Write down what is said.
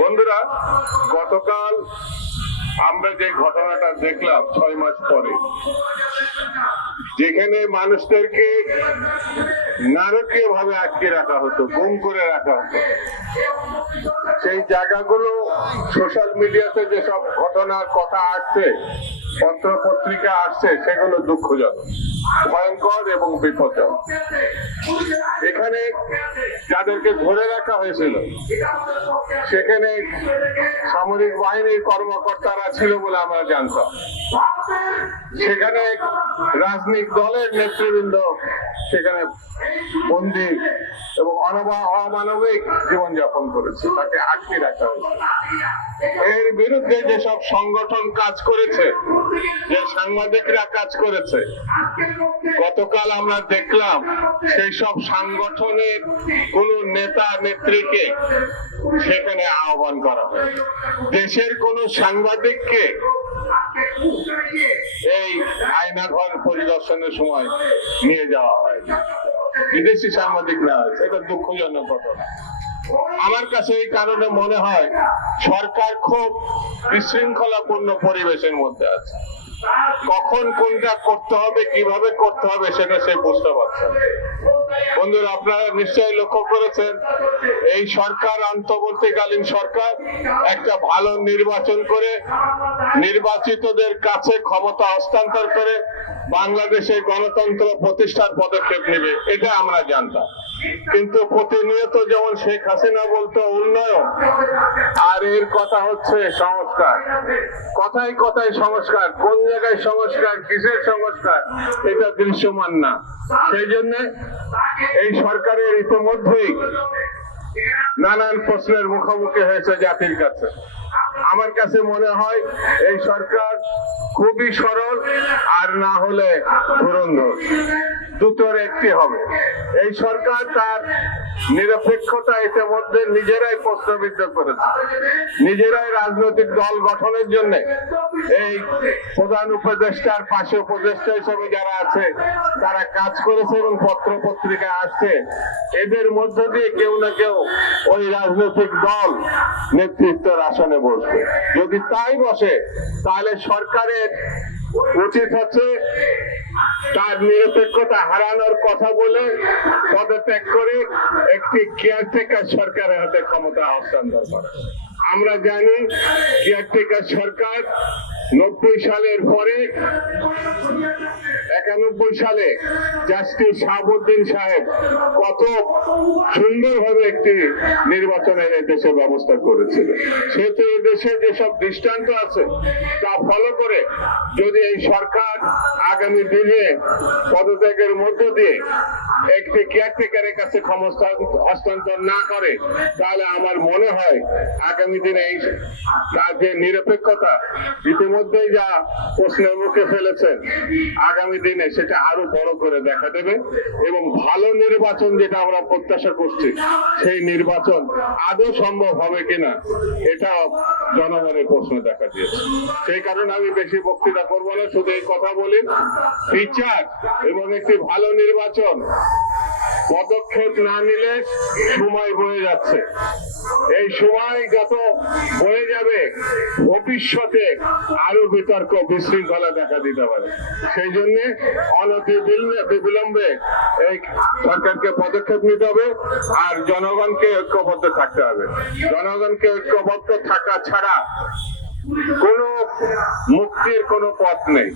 বন্ধুরা, গতকাল আমরা যে ঘটনাটা দেখলাম 6 মাস পরে, যেখানে মানুষদেরকে নারকীয় ভাবে আটকে রাখা হতো, গুম করে রাখা হতো, সেই জায়গাগুলো সোশ্যাল মিডিয়াতে যেসব ঘটনার কথা আসছে, পত্র পত্রিকা আসছে, সেগুলো দুঃখজনক, ভয়ঙ্কর এবং বিপজ্জনক। এখানে যাদেরকে ধরে রাখা হয়েছিল সেখানে সামরিক বাহিনীর কর্মকর্তারা ছিল বলে আমরা জানতাম। সেখানে রাজনৈতিক দলের নেতৃবৃন্দ সেখানে বন্দী এবং অমানবিক জীবনযাপন করেছে, তাকে আটকে রাখা হয়েছে। এর বিরুদ্ধে যেসব সংগঠন কাজ করেছে, যে সাংবাদিকরা কাজ করেছে, গতকাল আমরা দেখলাম সেই সব সংগঠনের কোন নেতা নেত্রীকে সেখানে আহ্বান করা হয়। দেশের কোন সাংবাদিককে এই আয়নাঘর পরিদর্শনের সময় নিয়ে যাওয়া হয়, বিদেশি সাংবাদিকরা আছে। এটা দুঃখজনক ঘটনা। আমার কাছে এই কারণে মনে হয় সরকার খুব বিশৃঙ্খলাপূর্ণ পরিবেশের মধ্যে আছে। কখন কোনটা করতে হবে, কিভাবে করতে হবে, সেটা সে বুঝতে পারছে না। বন্ধুরা, আপনারা নিশ্চয়ই লক্ষ্য করেছেন, এই সরকার, অন্তর্বর্তীকালীন সরকার, একটা ভালো নির্বাচন করে নির্বাচিতদের কাছে ক্ষমতা হস্তান্তর করে বাংলাদেশের গণতন্ত্র প্রতিষ্ঠার পদক্ষেপ নেবে, এটা আমরা জানতাম। কিন্তু প্রতিনিয়ত যেমন শেখ হাসিনা বলতো উন্নয়ন, আর এর কথা হচ্ছে সংস্কার। কথায় কথায় সংস্কার, কোন জায়গায় সংস্কার, কিসের সংস্কার, এটা দৃশ্যমান না। সেই জন্য এই সরকারের ইতিমধ্যেই নানান প্রশ্নের মুখোমুখি হয়েছে জাতির কাছে। আমার কাছে মনে হয় এই সরকার খুবই সরল, আর না হলে ধুরন্ধর, দুটোর একটি হবে। এই সরকার তার নিরপেক্ষতা ইতিমধ্যে নিজেরাই প্রশ্নবিদ্ধ করেছে। নিজেরাই রাজনৈতিক দল গঠনের জন্য এই প্রধান উপদেষ্টার পাশে উপদেষ্টা হিসেবে যারা আছে তারা কাজ করেছে এবং পত্র পত্রিকা আসছে। এদের মধ্য দিয়ে কেউ না কেউ ওই রাজনৈতিক দল নেতৃত্বের আসনে বসবে। যদি তাই বসে, তাহলে সরকারের উচিত হচ্ছে তার নিরপেক্ষতা হারানোর কথা বলে পদত্যাগ করে একটি কেয়ারটেকার সরকারের হাতে ক্ষমতা হস্তান্তর করে। আমরা জানি কেয়ারটেকার সরকার 90 সালের পরে 91 সালে জাস্টিস শাহাবুদ্দিন সাহেব কত সুন্দরভাবে একটি নির্বাচনের দেশে ব্যবস্থা করেছিল। সেহেতু এই দেশে যেসব দৃষ্টান্ত আছে তা ফলো করে যদি এই সরকার আগামী দিনে পদত্যাগের মধ্য দিয়ে একটি কেয়ারটেকারের কাছে ক্ষমতা হস্তান্তর না করে, তাহলে আমার মনে হয় আগামী দিনে এই যে নিরপেক্ষতা ইতিমধ্যেই যা প্রশ্নের মুখে ফেলেছেন, আগামী দিনে সেটা আরো বড় করে দেখা দেবে এবং ভালো নির্বাচন যেটা আমরা প্রত্যাশা করছি, সেই নির্বাচন আদৌ সম্ভব হবে কিনা এটা জনগণের প্রশ্ন দেখা দিয়েছে। সেই কারণে আমি বেশি বক্তৃতা করবো না, শুধু এই কথা বলি, বিচার এবং একটি ভালো নির্বাচন পদক্ষেপ না নিলে সময় বয়ে যাচ্ছে। এই সময় যত বয়ে যাবে, ভবিষ্যতে আরো বিতর্ক বিশৃঙ্খলা দেখা দিতে পারে। সেই জন্য অনতিবিলম্বে এই সরকারকে পদক্ষেপ নিতে হবে আর জনগণকে ঐক্যবদ্ধ থাকতে হবে। জনগণকে ঐক্যবদ্ধ থাকা ছাড়া কোনো মুক্তির কোনো পথ নেই।